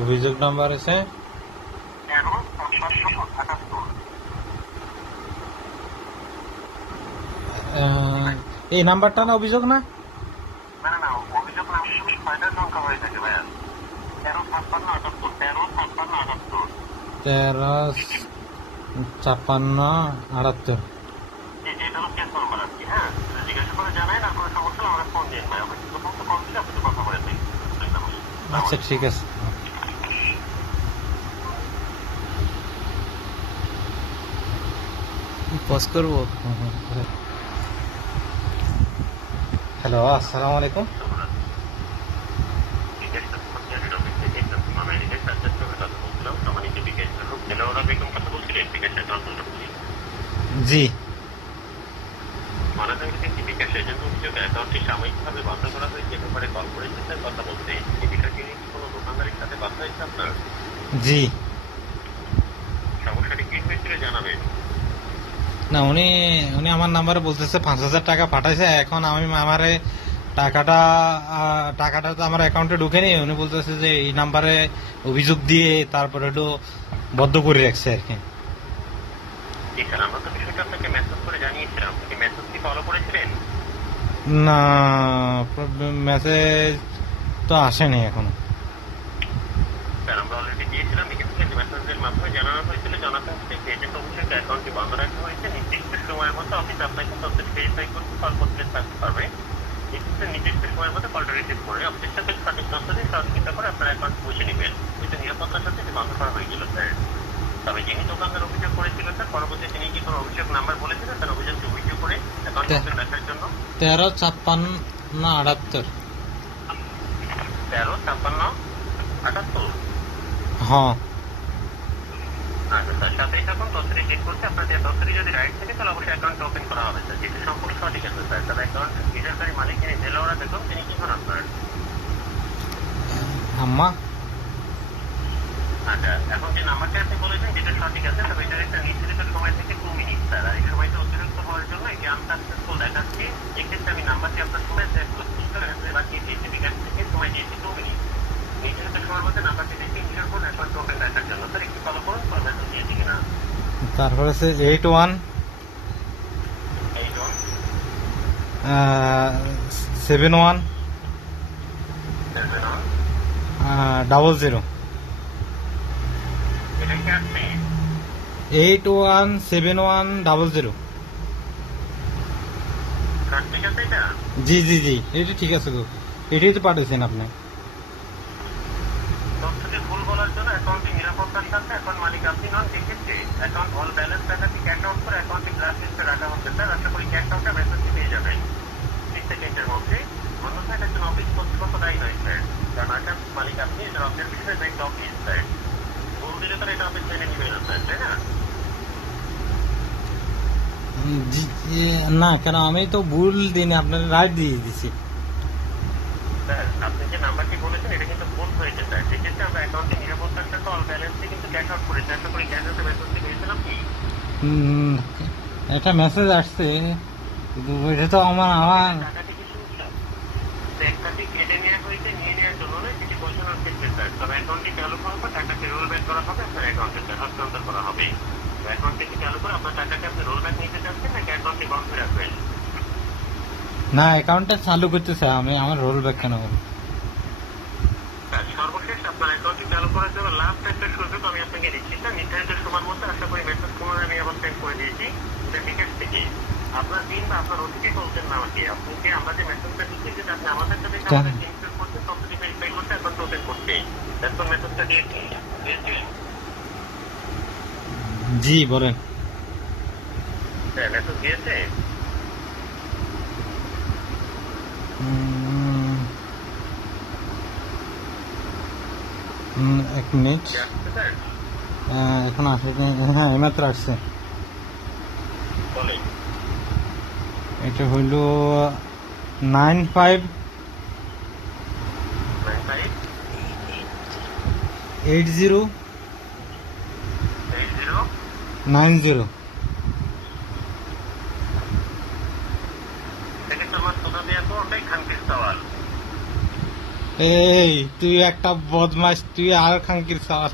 অভিযোগ নাম্বার আছে 13-578। এই নাম্বারটা না অভিযোগ না? না না, অভিযোগ নাম্বার ছয়টার সংখ্যা হয়ে থাকে ভাইয়া। 13-56-78। 13-56-78। এটা হলো কেস নাম্বার আর কি। হ্যাঁ, জিজ্ঞাসা করে জানাই, আর কোনো সমস্যা হলে আমরা ফোন দিন ভাই। আমরা কিন্তু কল দিলে আপনি কথা বলে থাকি। আচ্ছা ঠিক আছে। পজ করবো। হ্যালো, আসসালামু আলাইকুম। জি, সাময়িকভাবে বন্ধ করা হয়েছে, ব্যাপারে কল করেছেন স্যার কথা বলতে। এই বিষয়টি নিয়ে কোনো দোকানদারের সাথে কথা হয়েছে আপনার? জি। সমস্যাটি কি হয়েছিল জানাবেন। না, উনি উনি আমার নাম্বারে বলতেছে 5,000 টাকা পাঠাইছে। এখন আমি আমারে টাকাটা তো আমার অ্যাকাউন্টে ঢুকেনি। উনি বলতেছে যে এই নাম্বারে অভিযোগ দিয়ে তারপরে একটু বদ্ধ করে রাখছে আর কি। জি স্যার, আমরা তো বিষয়টা আপনাকে মেসেজ করে জানিয়েছিলাম। আপনি কি মেসেজটি ফলো করেছিলেন? না, মেসেজ তো আসেনি এখনো। স্যার, আমরা অলরেডি দিয়েছিলাম। এক্ষেত্রে মেসেজের মাধ্যমে জানানো হয়েছিল, জানাতে হচ্ছে যে এজেন্ট অফিসের অ্যাকাউন্টটি বন্ধ রাখা হয়েছে। নির্দিষ্ট সময়ের মধ্যে অফিস আপনাকে তথ্যটি ভেরিফাই করতে কল করতে থাকতে পারবে। এক্ষেত্রে নির্দিষ্ট সময়ের মধ্যে কলটা রিসিভ করে অফিসের সাথে সঠিক তথ্য দিয়ে সহযোগিতা করে আপনার অ্যাকাউন্ট বুঝে নেবেন। এটা নিরাপত্তার সাথে এটি বন্ধ করা হয়েছিল স্যার। তবে যিনি দোকানদার অভিযোগ করেছিল স্যার, পরবর্তী তিনি কি কোনো অভিযোগ নাম্বার বলেছিলেন তার অভিযোগটি অভিযোগ করে অ্যাকাউন্ট ওপেন রাখার জন্য? 13-56-78। 13-56-78। হ্যাঁ। আচ্ছা স্যার, সাথেই থাকুন। তথ্যটি চেক করতে আপনার যে তথ্যটি যদি রাইট থাকে তাহলে অবশ্যই অ্যাকাউন্ট ওপেন করা হবে স্যার। যেটি সম্পূর্ণ সঠিক আছে স্যার। তবে অ্যাকাউন্ট ইউজারকারী মালিক যিনি দেলোয়ারা বেগম, তিনি কি হন আপনার? আম্মা। আচ্ছা, এখন যে নাম্বারটা আপনি বলেছেন যেটা সঠিক আছে, তবে এটার একটা নির্ধারিত সময় থেকে 2 মিনিট স্যার। আর এই সময়টা অতিরিক্ত হওয়ার জন্য এটি আনসাকসেসফুল দেখাচ্ছে। এক্ষেত্রে আমি নাম্বারটি আপনার সময় সেভ করছি। বাকি জিএসটি কাছ থেকে সময় দিয়েছি 2 মিনিট। নির্ধারিত সময়ের মধ্যে নাম্বারটি দেখে ইনশিওর করুন অ্যাকাউন্ট ওপেন রাখার জন্য স্যার। একটু ফলো করুন, কোনো মেসেজ দিয়েছি কিনা। তারপরে আছে 81 81 71 71 00। এটা কি আপনি? 817100। স্যার ঠিক আছে এটা? জি জি জি, এটা ঠিক আছে গো। এটাই তো পাঠিয়েছেন আপনি। তথ্যটি ভুল বলার জন্য অ্যাকাউন্টটি নিরাপত্তার সাথে এখন মালিক আপনি নন। সেক্ষেত্রে অ্যাকাউন্ট অল ব্যালেন্স টাকাটি ক্যাশ আউট করে অ্যাকাউন্টটি ব্ল্যাক লিস্টে রাখা হচ্ছে স্যার। আশা করি ক্যাশ আউটের মেসেজটি পেয়ে যাবেন 30 সেকেন্ডের মধ্যে। অন্যথায় এটা একজন অফিস কর্তৃপক্ষ দায়ী নয় স্যার, কারণ অ্যাকাউন্ট মালিক আপনি, এটার অফিসের বিষয়ে ব্যাংক অফিস স্যার। ভুল দিলে তারা এটা অফিস মেনে নিবে না স্যার, তাই না? জি, না কেন, আমি তো ভুল দিন আপনার রাইট দিয়ে দিছি। স্যার, আপনি যে নাম্বারটি বলেছেন এটা কিন্তু ভুল হয়েছে স্যার। সেক্ষেত্রে আমরা অ্যাকাউন্টে নিরাপত্তার সাথে অল ব্যালেন্সটি কিন্তু ক্যাশ আউট করেছি। আশা করি ক্যাশ আউটের মেসেজটি পেয়েছিলাম কি? একটা মেসেজ আসছে, কিন্তু এটা তো আমার টাকাটি কিছু ব্যাংকটি কেটে নেওয়া হয়েছে, নিয়ে নেওয়ার জন্য নয়, সেটি পৌঁছানোর ক্ষেত্রে স্যার। তবে অ্যাকাউন্টটি চালু করার পর টাকাটি রোল ব্যাক করা হবে, আপনার অ্যাকাউন্টে হস্তান্তর করা হবে। অ্যাকাউন্টটি চালু করে আপনার টাকাটি আপনি রোল ব্যাক নিতে চাচ্ছেন নাকি অ্যাকাউন্টটি বন্ধ রাখবেন? না, অ্যাকাউন্টটা চালু করতে চাই আমি। আমার রোল ব্যাক কেন করবো? স্যার, সর্বশেষ আপনার অ্যাকাউন্টটি চালু করার জন্য লাস্ট একটা সুযোগ আমি আপনাকে দিচ্ছি স্যার। নির্ধারিত সময়ের মধ্যে আশা করি মেসেজ পুনরায় আমি আবার সেন্ড করে দিয়েছি বিকাশ থেকে। আপনার দিন বা আপনার অতিথি বলতেন না আমাকে, আপনি যে আমরা যে মেসেজটা দিচ্ছি যেটা আপনি আমাদের সাথে ইনস্টল করছেন, তথ্যটি ভেরিফাই করতে অ্যাকাউন্ট ওপেন করতে, এখন মেসেজটা দিয়েছেন। জি বলেন। হ্যাঁ, মেসেজ দিয়েছে। এক মিনিট, এখন আসে। হ্যাঁ, এইমাত্র আসছে। বলে এটা হইল 95 80 90। সেক্ষেত্রে আমার সোজা দেওয়া তো ওটাই খানকির সওয়াল। এই তুই একটা বদমাস, তুই আর খাঙ্কির সার।